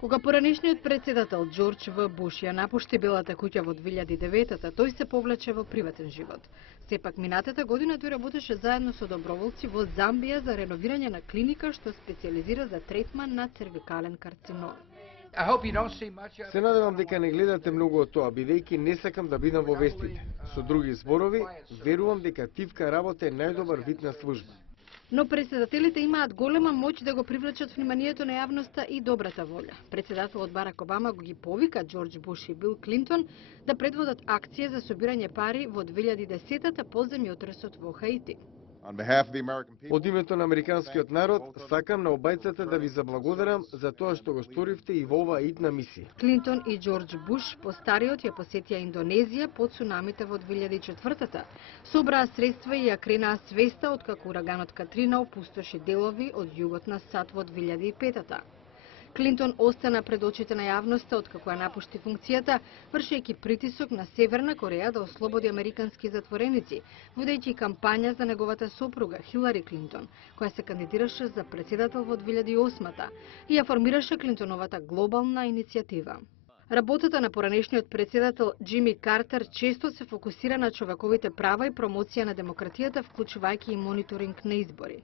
Кога поранешниот председател Џорџ В. Буш ја напушти Белата куќа во 2009-та, тој се повлече во приватен живот. Сепак минатата година тој работеше заедно со доброволци во Замбија за реновирање на клиника што специализира за третман на цервикален карцином. Се надевам дека не гледате многу од тоа, бидејќи не сакам да бидам во вестите. Со други зборови, верувам дека тивка работа е најдобар вид на служба. Но председателите имаат голема моќ да го привлечат вниманието на јавноста и добрата волја. Председателот Барак Обама го ги повика Џорџ Буш и Бил Клинтон да предводат акција за собирање пари во 2010-та по земјотресот во Хаити. Од името на американскиот народ, сакам на обајцата да ви заблагодарам за тоа што го сторивте и во оваа итна мисија. Клинтон и Џорџ Буш, постариот, ја посетија Индонезија по цунамите во 2004-та. Собраа средства и ја кренаа свеста откако ураганот Катрина опустоши делови од југот на САД во 2005-та. Клинтон остана пред очите на јавноста откако ја напушти функцијата, вршејќи притисок на Северна Кореја да ослободи американски затвореници, водејќи кампања за неговата сопруга Хилари Клинтон, која се кандидираше за председател во 2008-та и ја формираше Клинтоновата глобална иницијатива. Работата на поранешниот председател Џими Картер често се фокусира на човековите права и промоција на демократијата, вклучувајќи и мониторинг на избори.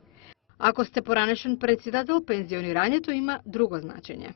Ако сте поранешен председател, пензионирањето има друго значење.